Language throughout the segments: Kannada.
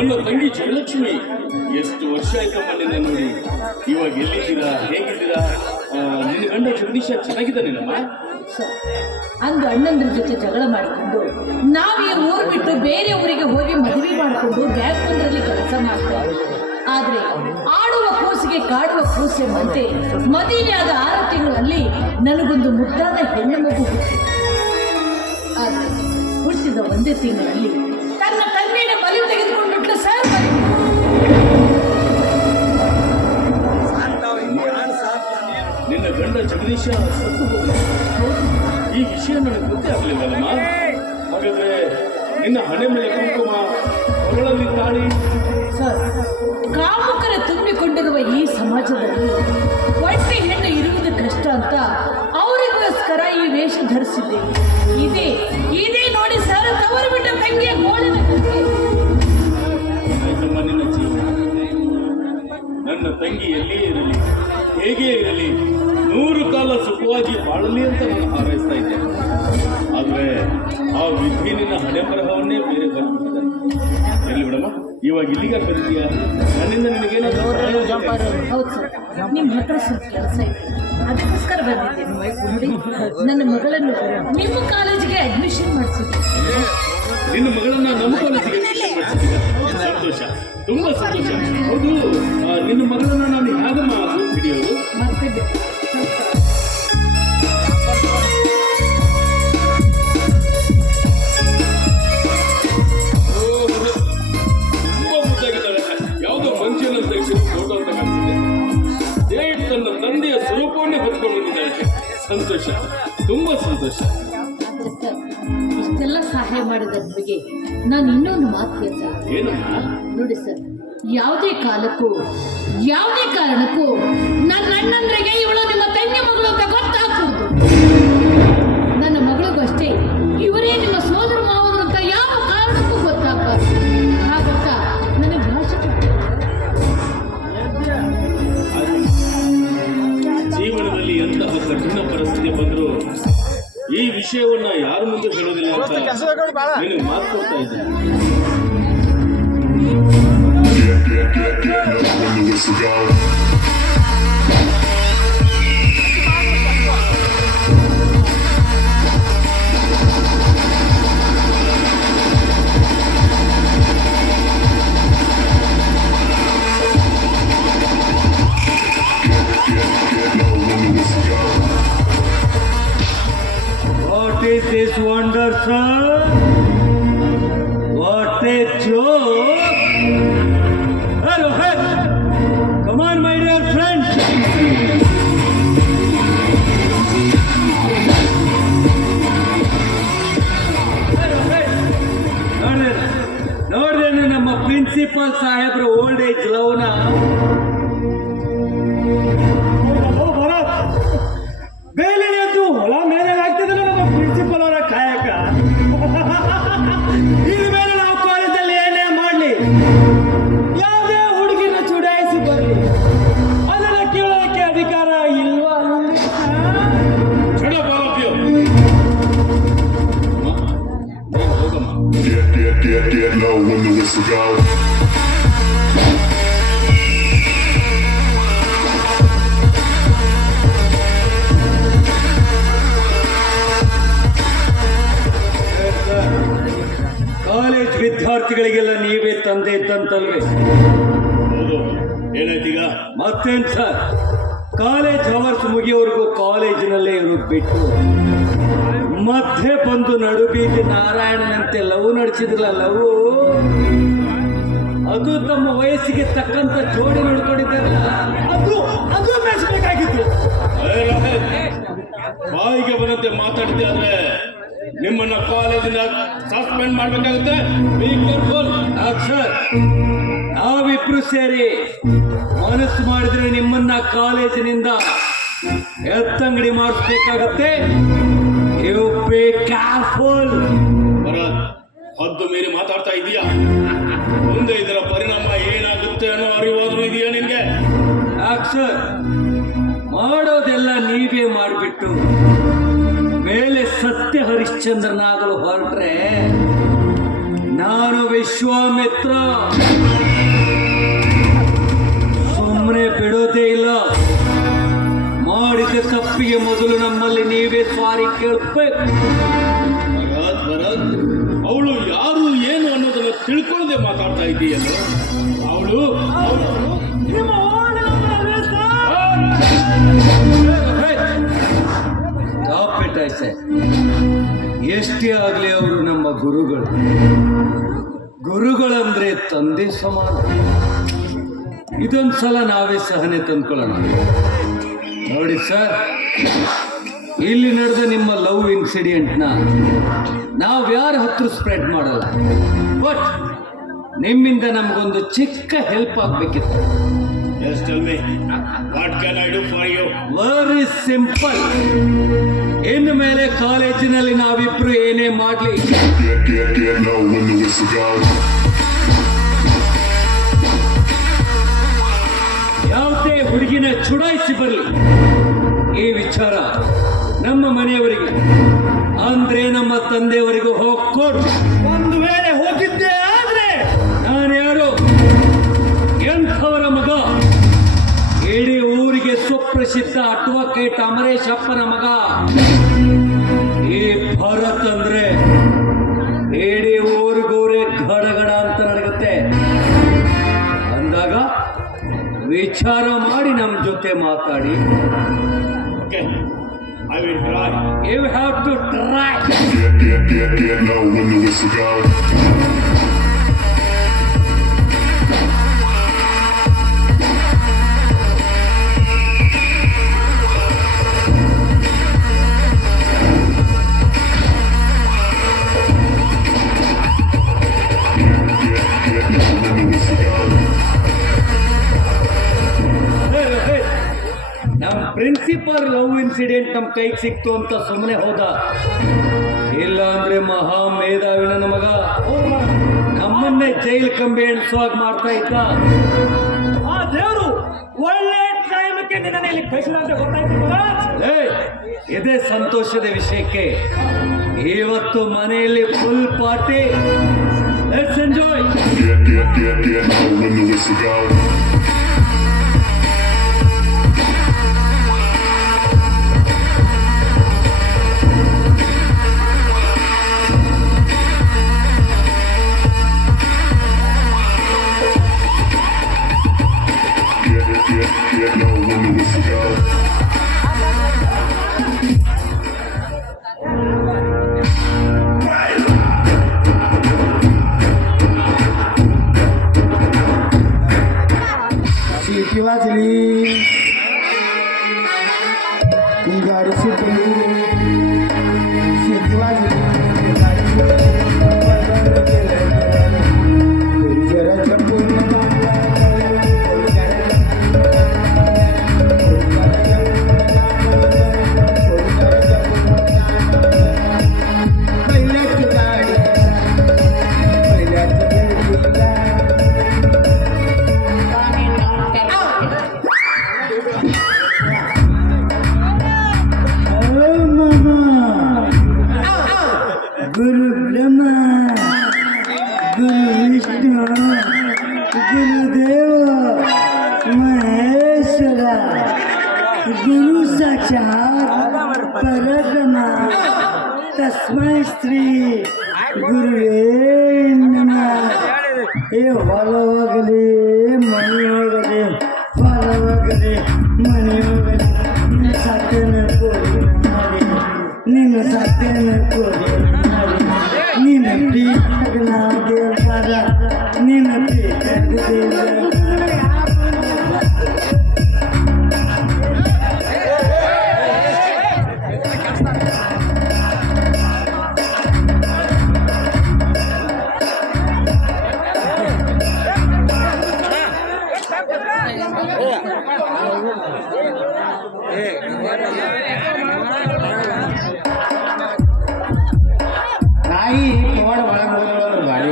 ನನ್ನ ತಂಗಿ ಜಯಲಕ್ಷ್ಮಿ, ಎಷ್ಟು ವರ್ಷ ಆಯ್ತಮ್ಮ ನಿನ್ನ ನೋಡಿ. ಇವಾಗ ಎಲ್ಲಿದ್ದೀರಾ, ಹೇಗಿದ್ದೀರಾ? ನಿನ್ನ ಗಂಡ ಜಗದೀಶ ಚೆನ್ನಾಗಿದ್ದಾನೇನಮ್ಮ? ಅಂದು ಅಣ್ಣಂದ್ರ ಜೊತೆ ಜಗಳ ಮಾಡಿಕೊಂಡು ನಾವು ಈ ಊರು ಬಿಟ್ಟು ಬೇರೆ ಊರಿಗೆ ಹೋಗಿ ಮದುವೆ ಮಾಡಿಕೊಂಡು ಬ್ಯಾಂಕ್ ಒಂದರಲ್ಲಿ ಕೆಲಸ ಮಾಡ್ತಾರೆ. ಆದ್ರೆ ಆಡುವ ಕೂಸಿಗೆ ಕಾಡುವ ಕೂಸೆಂಬಂತೆ ಮದುವೆಯಾದ 6 ತಿಂಗಳಲ್ಲಿ ನನಗೊಂದು ಮುದ್ದಾದ ಹೆಣ್ಣು ಮಗು ಆದ್ರೆ ಹುಟ್ಟಿದ 1 ತಿಂಗಳಲ್ಲಿ ತನ್ನ ತಂದೆಯ ಬಲಿ ತೆಗೆದುಕೊಂಡ್ಬಿಟ್ಲು ಸರ್. ನಿನ್ನ ಗಂಡ ಜಗದೀಶ ಸತ್ತು ಹೋದ ಈ ವಿಷಯ ನನಗೆ ಗೊತ್ತೇ ಆಗಲಿಲ್ಲಮ್ಮ. ಹಾಗಾದ್ರೆ ನಿನ್ನ ಹಣೆ ಮೇಲೆ ಕುಂಕುಮ, ಹೊರಳಲ್ಲಿ ತಾಳಿ. ಸರ್, ಕಾಮುಕರ ತುಂಬಿಕೊಂಡಿರುವ ಈ ಸಮಾಜದಲ್ಲಿ ಒಂಟಿ ಹೆಣ್ಣು ಇರುವುದು ಕಷ್ಟ ಅಂತ ಅವರಿಗೋಸ್ಕರ ಈ ವೇಷ ಧರಿಸಿದ್ದೇವೆ. ಇದೇ ನೋಡಿ ಸರ್, ತವರು ಬಿಟ್ಟ ತಂಗಿಯ ಗೋಳಿನ ನಿನ್ನ ಜೀವನ. ನನ್ನ ತಂಗಿ ಎಲ್ಲಿಯೇ ಇರಲಿ, ಹೇಗೆ ಇರಲಿ, 100 ಕಾಲ ಸುಖವಾಗಿ ಬಾಳಲಿ ಅಂತ ನಾನು ಹಾರೈಸ್ತಾ ಇದ್ದೇನೆ. ಆದರೆ ಆ ವಿಧಿ ನಿನ್ನ ಹಣೆ ಬರಹವನ್ನೇ ಬೇರೆ ಬರ್ಬಿಟ್ಟಿದೆ. ಎಲ್ಲಿ ಬಿಡಮ್ಮ, ಇವಾಗ ಇಲ್ಲಿಗೆ ಬಂದಿದೆಯಾ? ನನ್ನಿಂದ ನಿನಗೇನಾದ್ರು? ಹೌದು ಸರ್, ನಿಮ್ಮ ಹತ್ರ ಸ್ವಲ್ಪ ಕೆಲಸ ಇದೆ, ಅದಕ್ಕೋಸ್ಕರ ಬಂದಿದ್ದೇನೆ. ನನ್ನ ಮಗಳನ್ನು ನಿಮ್ಮ ಕಾಲೇಜಿಗೆ ಅಡ್ಮಿಷನ್ ಮಾಡಿಸಿದ್ದೆ. ನಿನ್ನ ಮಗಳನ್ನ ನಮ್ಮ ಕಾಲೇಜಿಗೆ ಅಡ್ಮಿಷನ್ ಮಾಡಿಸಿದ್ದೀರಾ? ಸಂತೋಷ, ತುಂಬಾ ಸಂತೋಷ. ಹೌದು, ನಿನ್ನ ಮಗಳನ್ನ ನಾನು ಹೇಗಮ್ಮ ಹಿಡಿಯೋದು? ಮತ್ತೆ ತುಂಬಾ ಮುದ್ದಾಗಿದ್ದಾಳೆ. ಯಾವುದೋ ಫಂಕ್ಷನ್ ಅಂತ ತೆಗೆಸಿದ ಫೋಟೋ ಅಂತ ಕಾಣಿಸಿದೆ. ಡೇಟ್ ತನ್ನ ತಂದೆಯ ಸ್ವರೂಪವನ್ನೇ ಹೊತ್ಕೊಂಡು ಬಂದಿದ್ದಾಳೆ. ಸಂತೋಷ, ತುಂಬಾ ಸಂತೋಷ. ಇಷ್ಟೆಲ್ಲ ಸಹಾಯ ಮಾಡಿದ ನಿಮಗೆ ನಾನು ಇನ್ನೊಂದು ಮಾತು ಹೇಳ್ತೇನೆ. ಏನಮ್ಮ? ನೋಡಿ ಸರ್, ಯಾವುದೇ ಕಾರಣಕ್ಕೂ ನನ್ನ ಅಣ್ಣಂದ್ರಿಗೆ ಇವಳು ನಿಮ್ಮ ತಂಗಿ ಮಗಳು ಅಂತ ಗೊತ್ತಾಗ್ತದೆ. ನನ್ನ ಮಗಳಿಗೂ ಅಷ್ಟೇ ಇವರೇ ನಿಮ್ಮ ಸೋದರ ಮಾವರು ಅಂತ ಯಾವ ಕಾರಣಕ್ಕೂ ಗೊತ್ತಾಗ್ಬಾರ್ದು. ಹಾಗಂತ ನನಗೆ ಭಾಷೆ ಜೀವನದಲ್ಲಿ ಎಂತಹ ಕಠಿಣ ಪರಿಸ್ಥಿತಿ ಬಂದರೂ ಈ ವಿಷಯವನ್ನ ಯಾರ ಮುಂದೆ ಹೇಳೋದಿಲ್ಲ ಅಂತ ನಿನಗೆ ಮಾತು ಕೊಡ್ತಾ ಇದ್ದೇನೆ. What is this wonder, sir? What a joke! Hello, hey! Come on, my dear friend! ನೋಡ್ದೇನು ನಮ್ಮ ಪ್ರಿನ್ಸಿಪಾಲ್ ಸಾಹೇಬ್ರ ಓಲ್ಡ್ ಏಜ್ ಲವ್ನ ಬೇಲಿನದ್ದು ಹೊಲ ಮೇಲೆ ಆಗ್ತಿದ್ರೆ ನಮ್ಮ ಪ್ರಿನ್ಸಿಪಲ್ ಅವರ ಕಾಯಕ. ಇನ್ನು ಮೇಲೆ ನಾವು ಕಾಲೇಜಲ್ಲಿ ಏನೇ ಮಾಡಲಿ, ಯಾವುದೇ ಹುಡುಗಿನ ಚುಡಾಯಿಸಿ ಬರಲಿ, ಅದನ್ನ ಕೇಳೋಕೆ ಅಧಿಕಾರ ಇಲ್ವಾ? Get low when the whistle go. College ವಿದ್ಯಾರ್ಥಿಗಳಿಗೆಲ್ಲ ನೀವೇ ತಂದೆ ಇದ್ದಂತಲ್ವೇ? ಹೌದು, ಏನಾಯ್ತೀಗ? ಮತ್ತೇನ್ ಸರ್, ಕಾಲೇಜ್ ಅವರ್ಸ್ ಮುಗಿಯೋವರೆಗೂ ಕಾಲೇಜಿನಲ್ಲೇ ಇರೋದು ಬಿಟ್ಟು ಮಧ್ಯೆ ಬಂದು ನಡುಬೀದಿ ನಾರಾಯಣನಂತೆ ಲವ್ ನಡೆಸಿದ್ರಲ್ಲ, ಲವ್ ಅದು ತಮ್ಮ ವಯಸ್ಸಿಗೆ ತಕ್ಕಂತ ಜೋಡಿ ನೋಡ್ಕೊಂಡಿದ್ದಾರಲ್ಲ, ಅದು ಮೆಚ್ಚಬೇಕಾಗಿತ್ತು. ಬಾಯಿಗೆ ಬಂದಂತೆ ಮಾತಾಡ್ತೀಯ ಅಂದ್ರೆ ನಿಮ್ಮನ್ನ ಕಾಲೇಜಿಂದ ಸಸ್ಪೆಂಡ್ ಮಾಡ್ಬೇಕಾಗುತ್ತೆ. Be careful. ಸರ್, ನಾವಿಬ್ರು ಸೇರಿ ಮನಸ್ಸು ಮಾಡಿದ್ರೆ ನಿಮ್ಮನ್ನ ಕಾಲೇಜಿನಿಂದ ಎತ್ತಂಗಡಿ ಮಾಡಿಸ್ಬೇಕಾಗತ್ತೆ. You be careful. ಹದ್ದು ಮೀರಿ ಮಾತಾಡ್ತಾ ಇದೀಯಾ? ಮುಂದೆ ಇದರ ಪರಿಣಾಮ ಏನಾಗುತ್ತೆ ಅನ್ನೋ ಅರಿವಾದ್ರೂ ಇದೆಯಾ ನಿನ್ಗೆ? ಸರ್, ಮಾಡೋದೆಲ್ಲ ನೀವೇ ಮಾಡಿಬಿಟ್ಟು ಮೇಲೆ ಸತ್ಯ ಹರಿಶ್ಚಂದ್ರನಾಗಲು ಹೊರಟ್ರೆ ನಾನು ವಿಶ್ವಾಮಿತ್ರ ಸುಮ್ಮನೆ ಬಿಡೋದೇ ಇಲ್ಲ. ಮಾಡಿದ ತಪ್ಪಿಗೆ ಮೊದಲು ನಮ್ಮಲ್ಲಿ ನೀವೇ ಸಾರಿ ಕೇಳಬೇಕು. ಭರತ್, ಅವಳು ಯಾರು ಏನು ಅನ್ನೋದನ್ನ ತಿಳ್ಕೊಳ್ಳದೆ ಮಾತಾಡ್ತಾ ಇದೆಯಲ್ಲ. ಅವಳು ಎಷ್ಟೇ ಆಗಲಿ ಅವರು ನಮ್ಮ ಗುರುಗಳು. ಗುರುಗಳಂದ್ರೆ ತಂದೆ ಸಮಾನ. ಇದೊಂದ್ಸಲ ನಾವೇ ಸಹನೆ ತಂದ್ಕೊಳ್ಳೋಣ. ನೋಡಿ ಸರ್, ಇಲ್ಲಿ ನಡೆದ ನಿಮ್ಮ ಲವ್ ಇನ್ಸಿಡೆಂಟ್ನ ನಾವ್ಯಾರ ಹತ್ರ ಸ್ಪ್ರೆಡ್ ಮಾಡಲ್ಲ. ಬಟ್ ನಿಮ್ಮಿಂದ ನಮಗೊಂದು ಚಿಕ್ಕ ಹೆಲ್ಪ್ ಆಗ್ಬೇಕಿತ್ತು. Just tell me, what can I do for you? Very simple. ಇನ್ನು ಮೇಲೆ ಕಾಲೇಜಿನಲ್ಲಿ ನಾವಿಬ್ರು ಏನೇ ಮಾಡ್ಲಿ, Get low when the whistle goes. ಯಾವುದೇ ಹುಡುಗಿನ ಚುಡಾಯಿಸಿ ಬರಲಿ, ಈ ವಿಚಾರ ನಮ್ಮ ಮನೆಯವರಿಗೆ ಅಂದ್ರೆ ನಮ್ಮ ತಂದೆಯವರಿಗೂ ಹೋಗ್ಕೊಡು. ಒಂದು ವೇಳೆ ಹೋಗಿದ್ದೆ ಆದ್ರೆ ನಾನು ಯಾರು, ಎಂಥವರ ಮಗ? ಇಡೀ ಊರಿಗೆ ಸುಪ್ರಸಿದ್ಧ ಅಡ್ವೊಕೇಟ್ ಅಮರೇಶ್ ಅಪ್ಪನ ಮಗ. ಈ ಭರತ್ ಅಂದ್ರೆ ಇಡೀ ಊರಿಗೂರೇ ಗಡಗಡ ಅಂತ ನಡಗುತ್ತೆ. ಅಂದಾಗ ವಿಚಾರ ಮಾಡಿ ನಮ್ಮ ಜೊತೆ ಮಾತಾಡಿ. Okay, I will try. You have to try. Get low when the whistle goes. ನಮ್ಮ ಪ್ರಿನ್ಸಿಪಲ್ ಲವ್ ಇನ್ಸಿಡೆಂಟ್ ನಮ್ಮ ಕೈಗೆ ಸಿಕ್ತು ಅಂತ ಸುಮ್ಮನೆ ಹೋದ. ಇಲ್ಲ ಅಂದ್ರೆ ಮಹಾ ಮೇಧಾವಿನ ಮಗ ನಮ್ಮನ್ನೇ ಜೈಲ್ ಕಂಬಿ ಎಣಿಸುವಾಗ ಮಾಡ್ತಾ ಇದ್ದ. ಆ ದೇವರು ಒಳ್ಳೆ ಟೈಮಕ್ಕೆ ನಿನ್ನ ಇಲ್ಲಿ ಕಳಿಸಿದ ಅಂತ ಗೊತ್ತಾಯ್ತು. ಇದೇ ಸಂತೋಷದ ವಿಷಯಕ್ಕೆ ಇವತ್ತು ಮನೆಯಲ್ಲಿ full party. Let's enjoy. Get low when the whistle goes. Get low when the whistle goes. शिटी वाजली, गाडी सुटली, शिटी वाजली, गाडी सुटली, जरा चपून पहिल्याची गाडी, पहिल्याची गुरु ब्रह्मा, गुरु विष्णु, गुरुदेव महेश्वरा, गुरु साक्षात परब्रह्मा, तस्मै श्री गुरुवे नमः. हे ಹೊಲವಾಗಲಿ ಮನೆ ಹೋಗಲಿ, ಹೊಲವಾಗಲಿ ಮನೆ ಹೋಗಲಿ, ನಿನ್ನ ಸತ್ಯನ ಕೋರಿ ಮಾಡಿ, ನಿನ್ನ ಸತ್ಯನ ಕೋರಿ ಮಾಡಿ, ನಿನ್ನ ಪ್ರೀತಿನ ದೇವರ, ನಿನ್ನ ಪ್ರೀತಿ ನಾಯಿ ಪವಾಡ ಒಳಗೆ ಹೋಗೋದು ಗಾಡಿ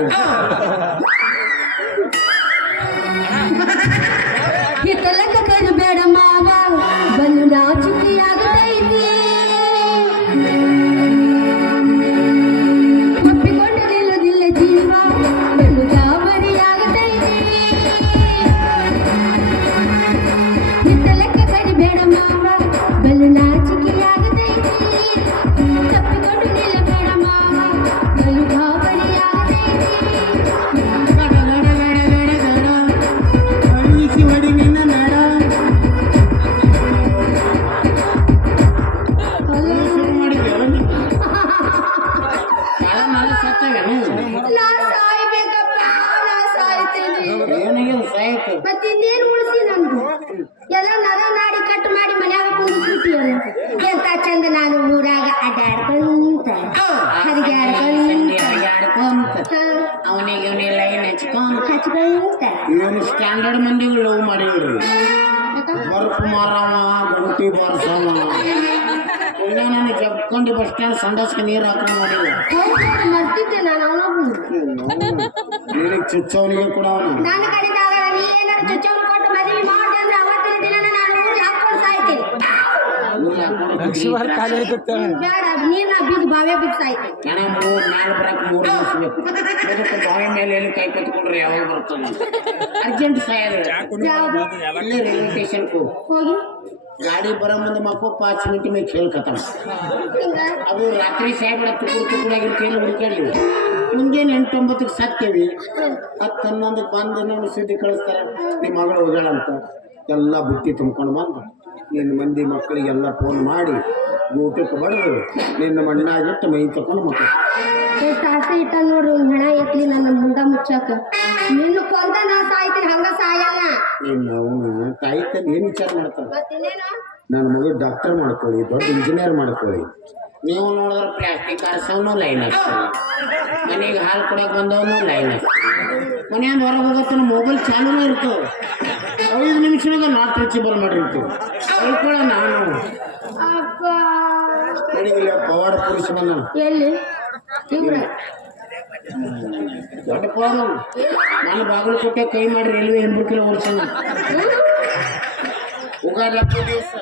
ಹಿತ್ತಲಕ ಕರಬೇಡ ಮಾವ ಬಲು ನಾಚಿಕೆಯಾಗತೈತಿ ಒಪ್ಪಿಕೊಂಡು ನಿಲ್ಲುವುದಿಲ್ಲ ಜೀವ ಏನಾಗ್ಯದ ಸಾಯಕ್ಕೆ ಮತ್ತೆ ಇನ್ನೇನು ಉಳಿಸಿ ನಂದು ಎಲ್ಲ ನರ ನಾಡಿ ಕಟ್ ಮಾಡಿ ಮನ್ಯಾಗ ಕುಂದಿಸ್ಬಿಟ್ಟಿಯಲ್ಲ ಎಂತ ಚಂದ ನಾನು ಊರಾಗ ಅಡ್ಡಾಡ್ಕೊಂತ ಹರಿಗಾಡ್ಕೊಂತ ಅವನಿಗೆ ಇವನಿಗೆ ಲೈನ್ ಹಚ್ಕೊಂತ ಇವನು ಸ್ಟ್ಯಾಂಡರ್ಡ್ ಮಂದಿಗಳು ಲವ್ ಮಾಡಿವ್ರಿ ಬರ್ಕು ಮಾರವ ಗಂಟಿ ಬಾರ್ಸವ ಇಲ್ಲ ನಾನು ಜಬ್ಕೊಂಡು ಬಸ್ ಸ್ಟ್ಯಾಂಡ್ ಸಂಡಸ್ಗೆ ನೀರು ಹಾಕೊಂಡು ಮಾಡಿಲ್ಲ ಮರ್ತಿದ್ದೆ ನಾನು ಅವನೊಬ್ಬನು ನಿನಗೆ ಚುಚ್ಚವನಿಗೆ ಕೂಡ ಅವನು ನನ್ನ ಕಡೆದಾಗ ನೀ ಏನಾದ್ರು ಚುಚ್ಚವ್ರು ಕೊಟ್ಟು ಮದುವೆ ಮಾಡಿದೆ ಅಂದ್ರೆ ಅವತ್ತಿನ ದಿನ ನಾನು ಊರಿಗೆ ಹಾಕೊಂಡು ಸಾಯ್ತೇನೆ ಬೇಡ ನೀರ್ನ ಬಿದ್ದು ಬಾವೆ ಬಿದ್ದು ಸಾಯ್ತೇನೆ ಜನ ನಾಳೆ ಬರಕ್ಕೆ 3 ದಿವಸ ಬೇಕು ಅದಕ್ಕೆ ಬಾವಿ ಮೇಲೆ ಎಲ್ಲಿ ಕೈ ಕತ್ಕೊಂಡ್ರೆ ಯಾವಾಗ ಬರ್ತದೆ ಅರ್ಜೆಂಟ್ ಸಾಯಲ್ಲ ಯಾವುದು ಅಲ್ಲೇ ರೈಲ್ವೆ ಸ್ಟೇಷನ್ಗೆ ಹೋಗಿ ಗಾಡಿ ಬರೋ ಮುಂದೆ ಮಕ್ಕಳು 5 ಮಿನಿಟ್ ಮೇಲೆ ಕೇಳ್ಕತ್ತಾವ ಹಿಂಗ ಅದು ರಾತ್ರಿ ಸಾಯ್ಬೇಡ ತುಕುಡಾಗಿರೋ ಕೇಳಿ ಹುಡುಕಾಡ್ಲಿ ಮುಂಜಾನೆ 8-9ಕ್ಕೆ ಸತ್ತೇವಿ 10-11ಕ್ಕೆ ಬಂದು ನೋಡಿ ಸುದ್ದಿ ಕಳಿಸ್ತಾರ ನಿಮ್ಮ ಮಗಳು ಹೋಗ್ಯಾಳಂತ ಎಲ್ಲ ಬುಟ್ಟಿ ತುಂಬ್ಕೊಂಡು ಬಂದು ನಿನ್ನ ಮಂದಿ ಮಕ್ಕಳಿಗೆಲ್ಲ ಫೋನ್ ಮಾಡಿ ಊಟಕ್ಕೆ ಬಡಿದು ನಿನ್ನ ಮಣ್ಣಾಗಿಟ್ಟು ಮೈ ತಕೊಂಡು ಮಕ್ಕಳು ಎಷ್ಟು ಆಸೆ ಇಟ್ಟ ನೋಡ್ರಿ ಒಂದು ಹೆಣ ಎತ್ಲಿ ನನ್ನ ಮುಂಡ ಮುಚ್ಚಾಕ ನಿನ್ನ ಕೊಂದ ನಾ ಸಾಯ್ತೀನಿ ಹಂಗ ಸಾಯಲ್ಲ ನಿನ್ನ ಅವನು ತಾಯಿ ತಂದು ಏನು ವಿಚಾರ ಮಾಡ್ತಾನೆ ಮತ್ತಿನ್ನೇನು ನನ್ನ ಮಗಳು ಡಾಕ್ಟರ್ ಮಾಡ್ಕೊಳ್ಳಿ ದೊಡ್ಡ ಇಂಜಿನಿಯರ್ ಮಾಡ್ಕೊಳ್ಳಿ ನೀವು ನೋಡಿದ್ರೆ ಪ್ಲಾಸ್ಟಿಕ್ ಆರಿಸೋನು ಲೈನ್ ಹಾಕ್ತಾನೆ ಮನೆಗೆ ಹಾಲು ಕೊಡಕ್ಕೆ ಬಂದವನು ಲೈನ್ ಹಾಕ್ತಾನೆ ಮನೆಯಿಂದ ಹೊರಗೆ ಹೋಗತ್ತನ ಮೊಬೈಲ್ ಚಾಲೂನೇ ಇರ್ತವೆ 5 ನಿಮಿಷನಾಗ ನಾಟ್ ರೀಚಬಲ್ ಮಾಡಿರ್ತೀವಿ ಹೇಳ್ಕೊಳ ನಾನು ಅಪ್ಪ ನಡಿಗಿಲ್ಲ ಪವಾಡ ಪುರುಷ ಬಂದ ಎಲ್ಲಿ ಇವ್ರ ದೊಡ್ಡ ಪವಾಡ ನಾನು ಬಾಗಲಕೋಟೆ ಕೈ ಮಾಡಿ ರೈಲ್ವೆ ಹೆಂಬಕಿಲ್ಲ ಓಡಿಸೋಣ ಉಗಾದಿ ಹಬ್ಬದ ದಿವಸ